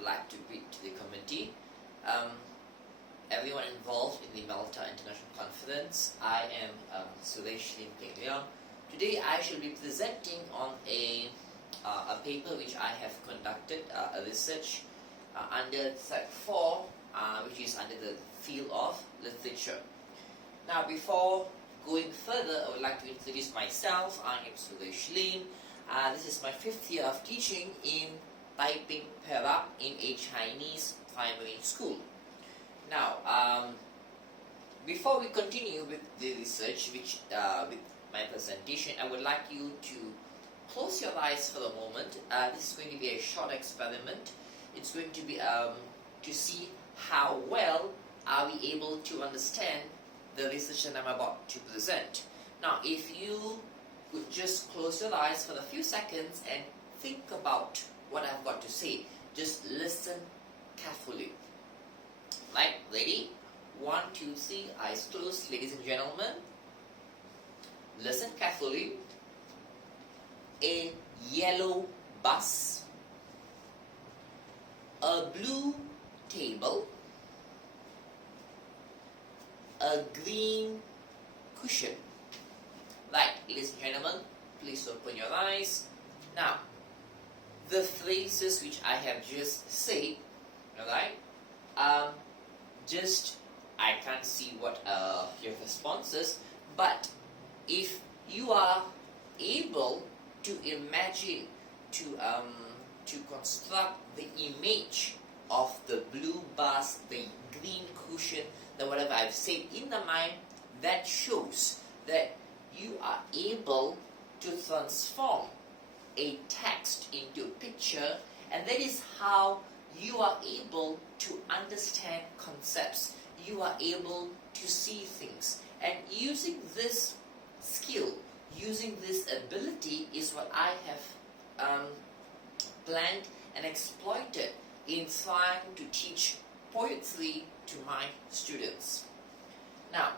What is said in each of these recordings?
would like to greet to the committee, everyone involved in the Malta International Conference. I am Suresh Lim. Today I shall be presenting on a paper which I have conducted, a research under Sec 4, which is under the field of literature. Now, before going further, I would like to introduce myself. I am Suresh Lim. This is my 5th year of teaching in Taiping, Perak, in a Chinese primary school. Now, before we continue with the research, with my presentation, I would like you to close your eyes for a moment. This is going to be a short experiment. It's going to be to see how well are we able to understand the research that I'm about to present. Now, if you would just close your eyes for a few seconds and think about what I've got to say. Just listen carefully. Right, ready? 1, 2, 3, eyes closed, ladies and gentlemen. Listen carefully. A yellow bus, a blue table, a green cushion. Right, ladies and gentlemen, please open your eyes. Now, the phrases which I have just said, alright, I can't see what your response is, but if you are able to imagine, to construct the image of the blue bus, the green cushion, the whatever I've said in the mind, that shows that you are able to transform a text into a picture, and that is how you are able to understand concepts. You are able to see things, and using this skill, using this ability is what I have planned and exploited in trying to teach poetry to my students. Now,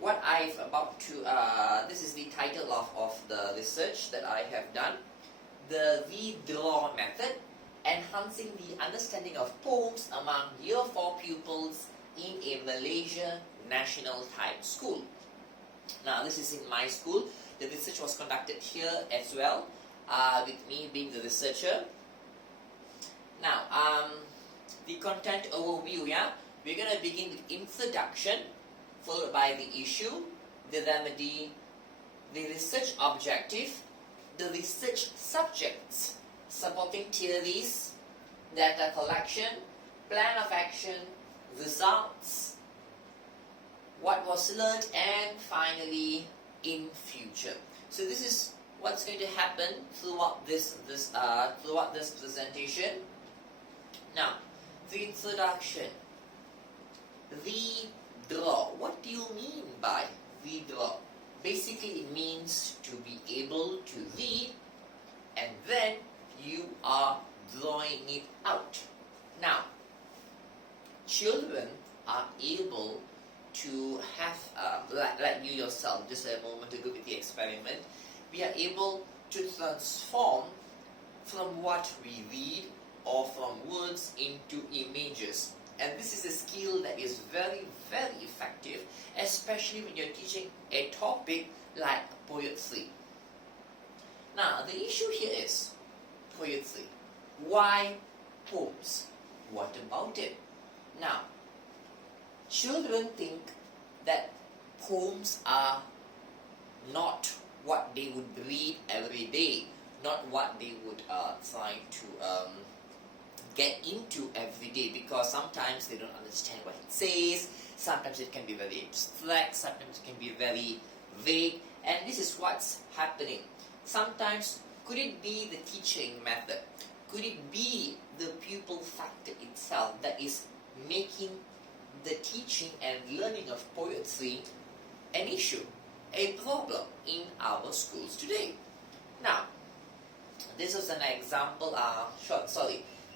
what I've about to, this is the title of the research that I have done, the redraw method, enhancing the understanding of poems among Year 4 pupils in a Malaysia national type school. Now, this is in my school. The research was conducted here as well, with me being the researcher. Now, the content overview, yeah? We're going to begin with introduction, followed by the issue, the remedy, the research objective, the research subjects, supporting theories, data collection, plan of action, results, what was learned, and finally, in future. So this is what's going to happen throughout this presentation. Now, the introduction. Redraw. What do you mean by redraw? Basically, it means to be able to read, and then you are drawing it out. Now, children are able to have, like you yourself, just a moment ago with the experiment, we are able to transform from what we read or from words into images. And this is a skill that is very, very effective, especially when you're teaching a topic like poetry. Now, the issue here is poetry. Why poems? What about it? Now, children think that poems are not what they would read every day, not what they would try to get into every day, because sometimes they don't understand what it says, sometimes it can be very abstract, sometimes it can be very vague, and this is what's happening. Sometimes, could it be the teaching method? Could it be the pupil factor itself that is making the teaching and learning of poetry an issue, a problem in our schools today? Now, this was an example,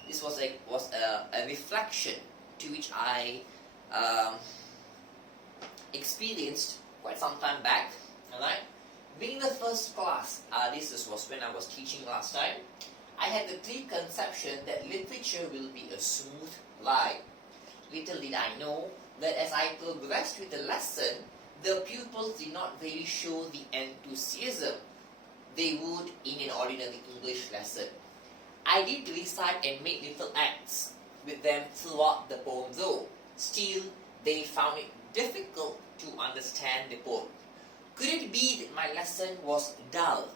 this was a reflection to which I experienced quite some time back, alright? Being the first class, this was when I was teaching last time, I had the preconception that literature will be a smooth ride. Little did I know that as I progressed with the lesson, the pupils did not really show the enthusiasm they would in an ordinary English lesson. I did recite and make little acts with them throughout the poem though. Still, they found it difficult to understand the poem. Could it be that my lesson was dull?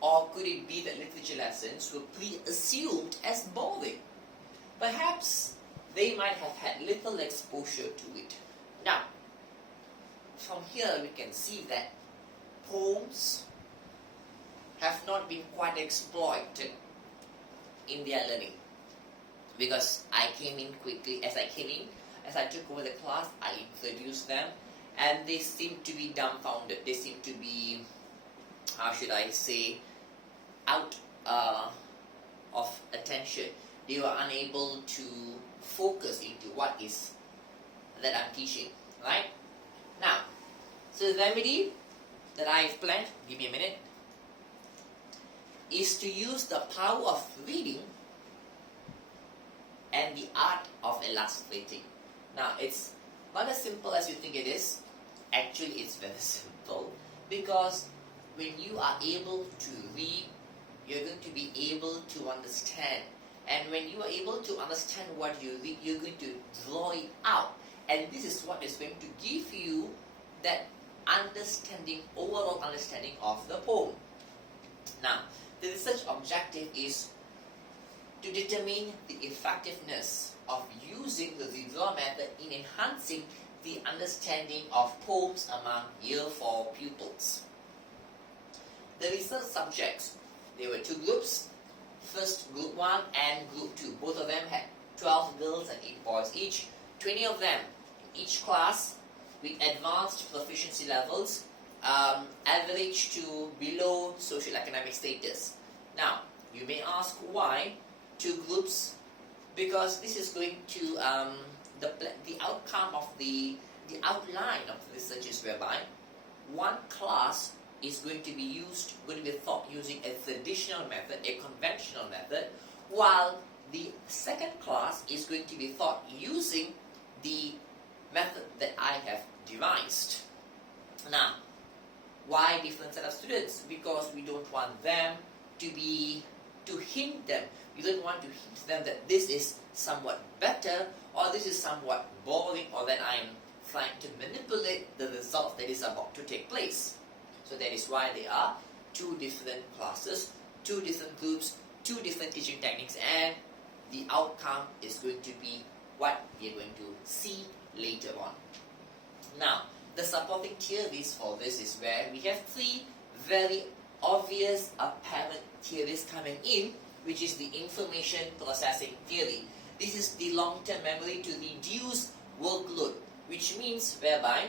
Or could it be that literature lessons were pre-assumed as boring? Perhaps they might have had little exposure to it. Now, from here we can see that poems have not been quite exploited in their learning. Because I came in quickly, as I took over the class, I introduced them, and they seemed to be dumbfounded. They seemed to be, how should I say, out of attention. They were unable to focus into what is that I'm teaching, right? Now, so the remedy that I've planned, give me a minute, is to use the power of reading and the art of illustrating. Now, it's not as simple as you think it is. Actually, it's very simple, because when you are able to read, you're going to be able to understand. And when you are able to understand what you read, you're going to draw it out. And this is what is going to give you that understanding, overall understanding of the poem. Now, the research objective is to determine the effectiveness of using the redraw method in enhancing the understanding of poems among Year 4 pupils. The research subjects, there were two groups, first group 1 and group 2. Both of them had 12 girls and 8 boys each, 20 of them in each class with advanced proficiency levels, average to below social economic status. Now, you may ask why two groups? Because this is going to, the outcome of the outline of the research is whereby one class is going to be taught using a traditional method, a conventional method, while the second class is going to be taught using the method that I have devised. Now, why different set of students? Because we don't want them to hint them. We don't want to hint them that this is somewhat better, or this is somewhat boring, or that I'm trying to manipulate the result that is about to take place. So that is why there are two different classes, two different groups, two different teaching techniques, and the outcome is going to be what we are going to see later on. Now, the supporting theories for this is where we have three very obvious apparent theories coming in, which is the information processing theory. This is the long-term memory to reduce workload, which means whereby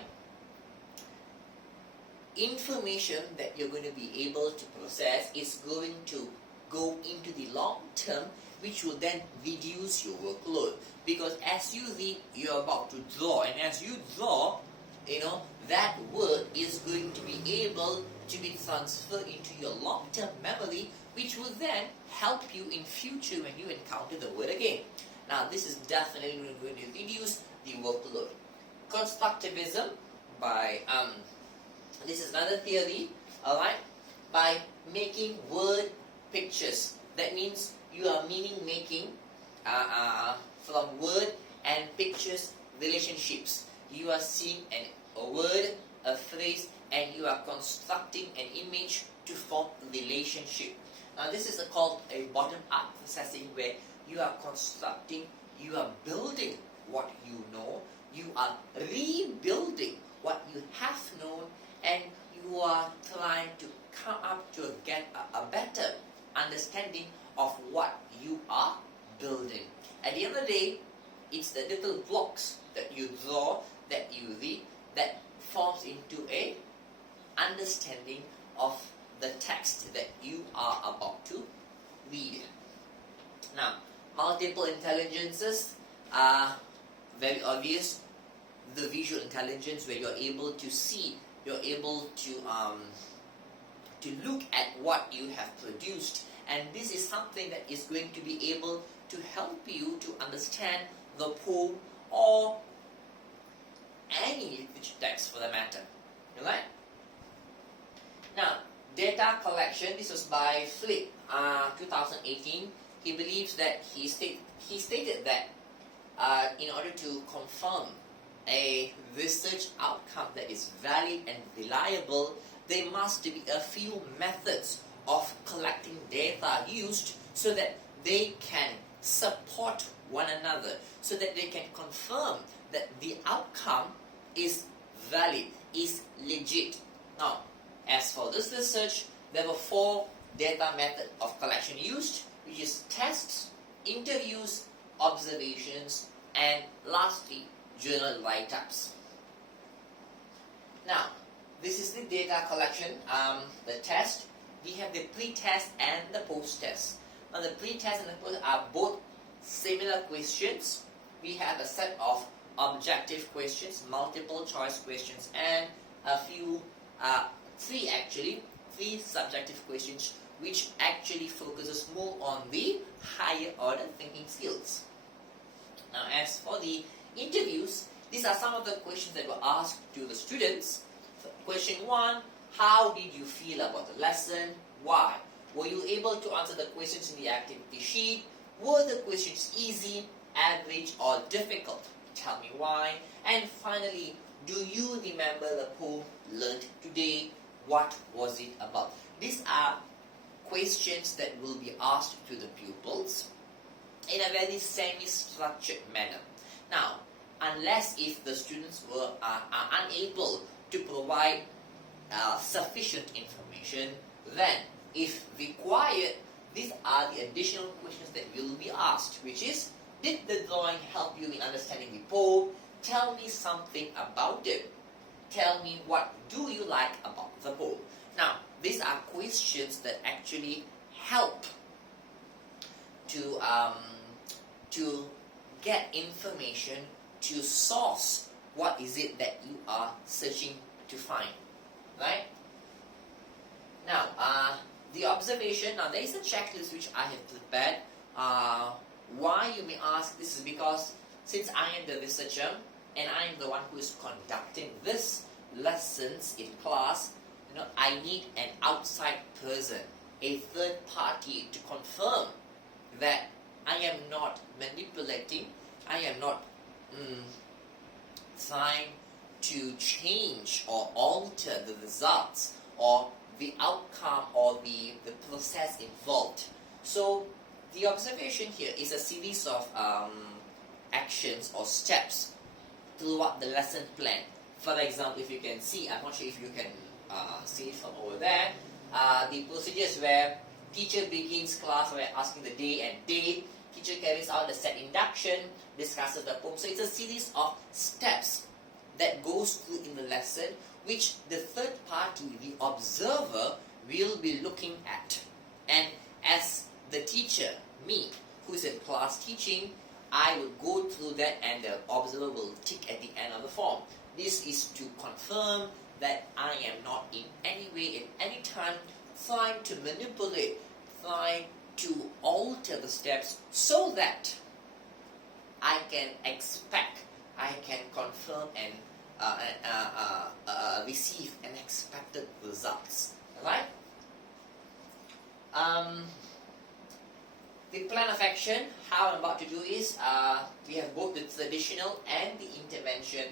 information that you're going to be able to process is going to go into the long term, which will then reduce your workload. Because as you read, you're about to draw, and as you draw, that word is going to be able to be transferred into your long-term memory, which will then help you in future when you encounter the word again. Now, this is definitely going to reduce the workload. Constructivism, this is another theory, alright, by making word pictures. That means you are meaning making from word and pictures relationships. You are seeing a word, a phrase, and you are constructing an image to form a relationship. Now, this is called a bottom-up processing, where you are constructing, you are building what you know, you are rebuilding what you have known, and you are trying to come up to get a better understanding of what you are building. At the end of the day, it's the little blocks that you draw, that you read, that forms into a understanding of the text that you are about to read. Now, multiple intelligences are very obvious. The visual intelligence, where you're able to see, you're able to look at what you have produced and this is something that is going to be able to help you to understand the poem or any literature text for the matter. Alright? Now, data collection, this was by Flip, 2018. He believes that he stated that in order to confirm a research outcome that is valid and reliable, there must be a few methods of collecting data used so that they can support one another, so that they can confirm that the outcome is valid, is legit. Now, as for this research, there were 4 data methods of collection used, which is tests, interviews, observations, and lastly, journal write-ups. Now, this is the data collection, the test. We have the pre-test and the post-test. Now, the pre-test and the post are both similar questions. We have a set of objective questions, multiple choice questions, and a few, 3 subjective questions, which actually focuses more on the higher order thinking skills. Now, as for the interviews, these are some of the questions that were asked to the students. So, question 1, how did you feel about the lesson? Why? Were you able to answer the questions in the activity sheet? Were the questions easy, average, or difficult? Tell me why. And finally, do you remember the poem learned today? What was it about? These are questions that will be asked to the pupils in a very semi-structured manner. Now, unless if the students are unable to provide sufficient information, then if required, these are the additional questions that will be asked, which is, did the drawing help you in understanding the poem? Tell me something about it. Tell me what do you like about the poem. Now, these are questions that actually help to get information, to source what is it that you are searching to find, right? Now, the observation, now there is a checklist which I have prepared. Why, you may ask? This is because since I am the researcher and I am the one who is conducting this lessons in class, I need an outside person, a third party, to confirm that I am not manipulating, I am not trying to change or alter the results or the outcome or the process involved. So the observation here is a series of actions or steps throughout the lesson plan. For example, if you can see, I'm not sure if you can see it from over there, the procedures where teacher begins class by asking the day and date, teacher carries out the set induction, discusses the poem. So it's a series of steps that goes through in the lesson, which the third party, the observer, will be looking at. And as the teacher, me, who is in class teaching, I will go through that and the observer will tick at the end of the form. This is to confirm that I am not in any way, at any time, trying to manipulate, trying to alter the steps so that I can expect, I can confirm and receive an expected results. Alright? The plan of action, how I'm about to do is, we have both the traditional and the intervention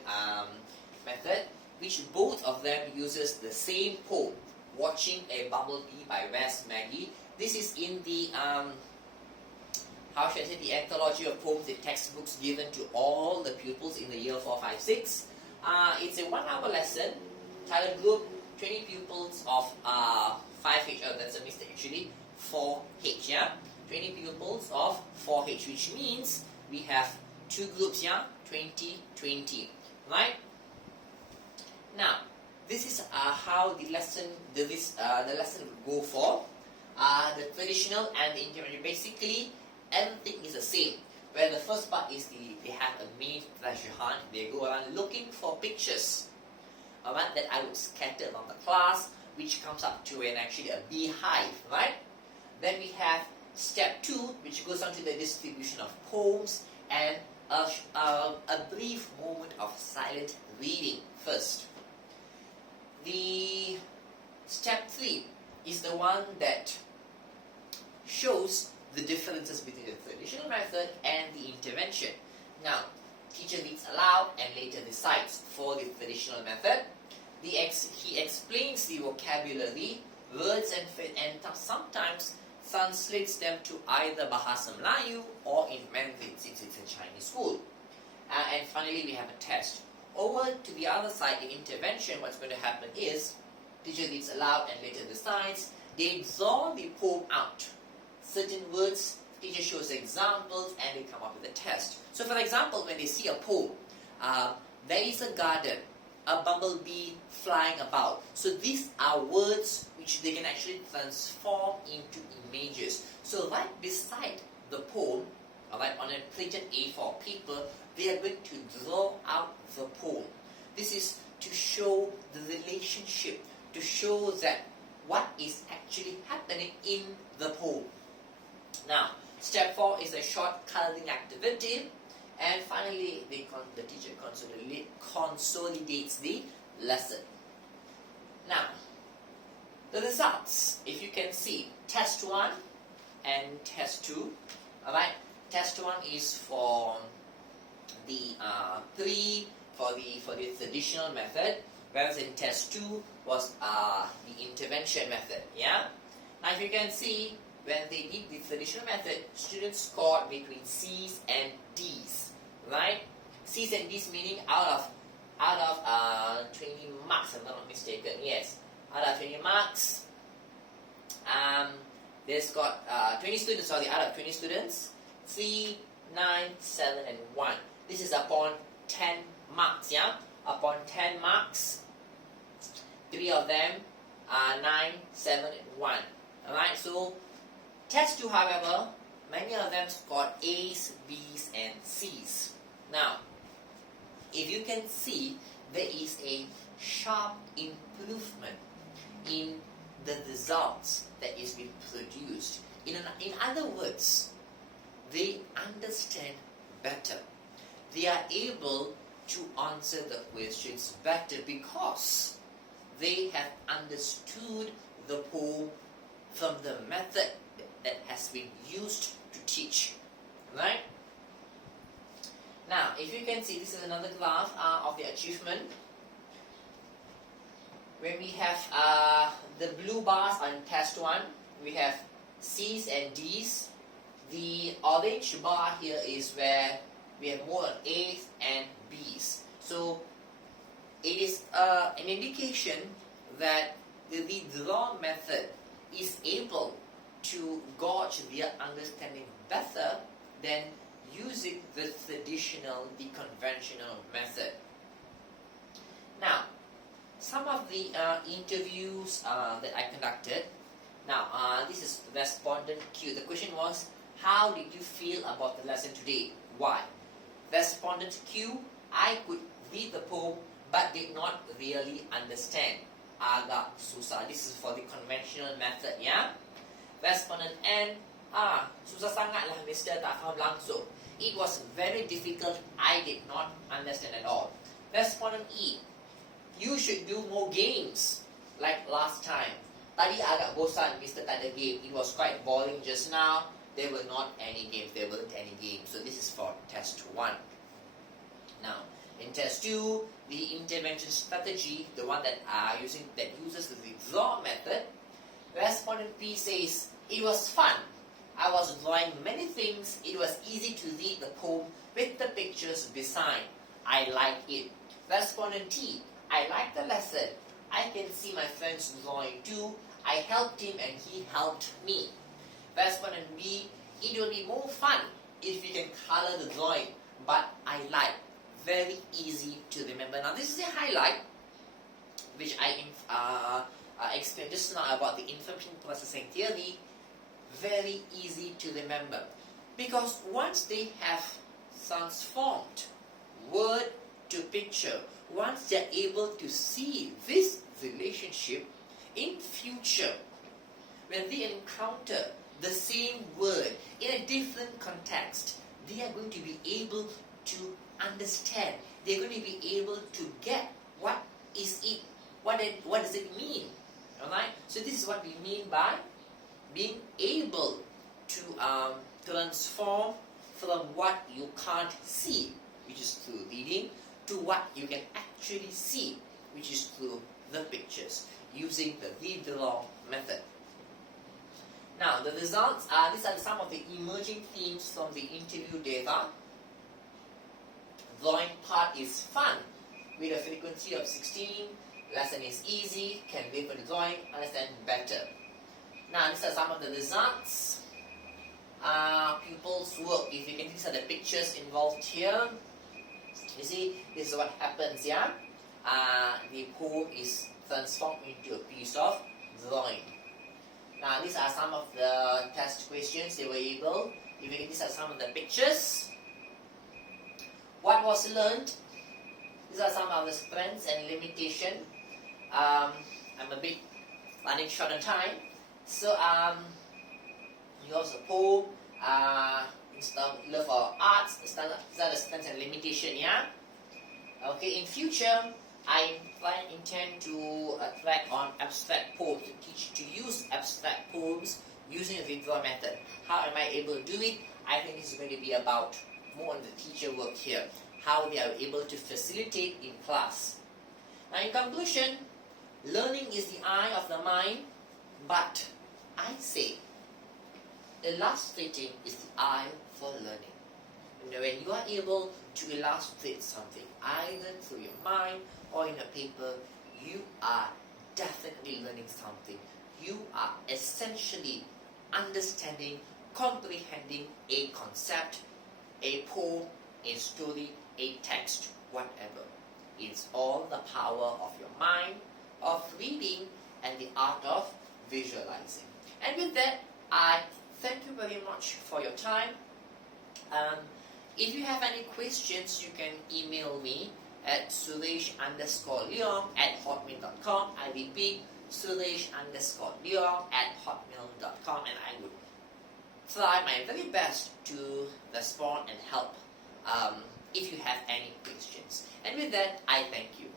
method, which both of them uses the same poem, Watching a Bumblebee by Wes Maggie. This is in the, how should I say, the anthology of poems, the textbooks given to all the pupils in the year 4, 5, 6. It's a 1-hour lesson, titled group, 20 pupils of 5H, that's a mistake actually, 4H, yeah? 20 pupils of 4H, which means we have 2 groups, yeah? 20, 20, right? Now, this is how the lesson, the lesson will go for. The traditional and the intermediate, basically everything is the same. Where the first part is they have a mini treasure hunt. They go around looking for pictures, alright, that I would scatter around the class, which comes up to actually a beehive, right? Then we have step 2, which goes on to the distribution of poems, and a brief moment of silent reading first. The step 3 is the one that shows the differences between the traditional method and the intervention. Now, teacher reads aloud and later recites for the traditional method. He explains the vocabulary, words, and sometimes translates them to either Bahasa Melayu or in Mandarin, since it's a Chinese school. And finally, we have a test. Over to the other side, the intervention, what's going to happen is teacher reads aloud and later recites. They draw the poem out. Certain words, teacher shows examples, and they come up with a test. So for example, when they see a poem, there is a garden, a bumblebee flying about. So these are words which they can actually transform into images. So right beside the poem, alright, on a printed A4 paper, they are going to draw out the poem. This is to show the relationship, to show that what is actually happening in the poem. Now, step 4 is a short coloring activity, and finally, the teacher consolidates the lesson. Now, the results, if you can see, test 1 and test 2. Alright, test 1 is for the for the traditional method, whereas in test 2 was the intervention method. Yeah. Now, if you can see, when they did the traditional method, students scored between C's and D's, right? C's and D's meaning out of 20 marks, if I'm not mistaken. Yes, out of 20 marks, they scored 20 students. Sorry, out of 20 students, 3, 9, 7, and 1. This is upon 10 marks. Yeah, upon 10 marks, 3 of them are 9, 7, and 1. All right, so. Test 2, however, many of them scored A's, B's, and C's. Now, if you can see, there is a sharp improvement in the results that is being produced. In other words, they understand better. They are able to answer the questions better because they have understood the poem from the method that has been used to teach, right? Now, if you can see, this is another graph of the achievement. When we have the blue bars on test 1, we have C's and D's. The orange bar here is where we have more A's and B's. So, it is an indication that the draw method is able to gauge their understanding better than using the traditional, the conventional method. Now, some of the interviews that I conducted. Now, this is respondent Q. The question was, how did you feel about the lesson today? Why? Respondent Q, I could read the poem but did not really understand. Agak susah. This is for the conventional method, yeah? Respondent N, susah sangat lah mister, tak faham langsung. It was very difficult, I did not understand at all. Respondent E, you should do more games like last time. Tadi agak bosan mister, tak ada game. It was quite boring just now. There were not any games, there weren't any games. So this is for test 1. Now, in test 2, the intervention strategy, the one that uses the draw method, respondent P says, it was fun. I was drawing many things. It was easy to read the poem with the pictures beside. I like it. Respondent T, I like the lesson. I can see my friends drawing too. I helped him and he helped me. Respondent B, it will be more fun if we can color the drawing, but I like. Very easy to remember. Now this is a highlight which I explained just now about the information processing theory. Very easy to remember because once they have transformed word to picture, once they are able to see this relationship in future, when they encounter the same word in a different context, they are going to be able to understand. They're going to be able to get what is it, what does it mean. Alright? So this is what we mean by being able to transform from what you can't see, which is through reading, to what you can actually see, which is through the pictures, using the read-along method. Now, the results are, these are some of the emerging themes from the interview data. Drawing part is fun, with a frequency of 16. Lesson is easy, can read for the drawing, understand better. Now, these are some of the results. Pupils' work, if you can see, these are the pictures involved here. You see, this is what happens, yeah? The poem is transformed into a piece of drawing. Now, these are some of the test questions they were able. If you can, these are some of the pictures. What was learned? These are some of the strengths and limitations. I'm a bit running short on time. So, you also poem, love for arts, these are the strengths and limitations, yeah? Okay, in future, I intend to track on abstract poems, to use abstract poems using the withdrawal method. How am I able to do it? I think this is going to be about more on the teacher work here, how they are able to facilitate in class. Now, in conclusion, learning is the eye of the mind, but I say illustrating is the eye for learning. And when you are able to illustrate something, either through your mind or in a paper, you are definitely learning something. You are essentially understanding, comprehending a concept, a poem, a story, a text, whatever. It's all the power of your mind, of reading, and the art of visualizing. And with that, I thank you very much for your time. If you have any questions, you can email me at suresh_leong@hotmail.com. I repeat, suresh_leong@hotmail.com, and I would try my very best to respond and help if you have any questions. And with that, I thank you.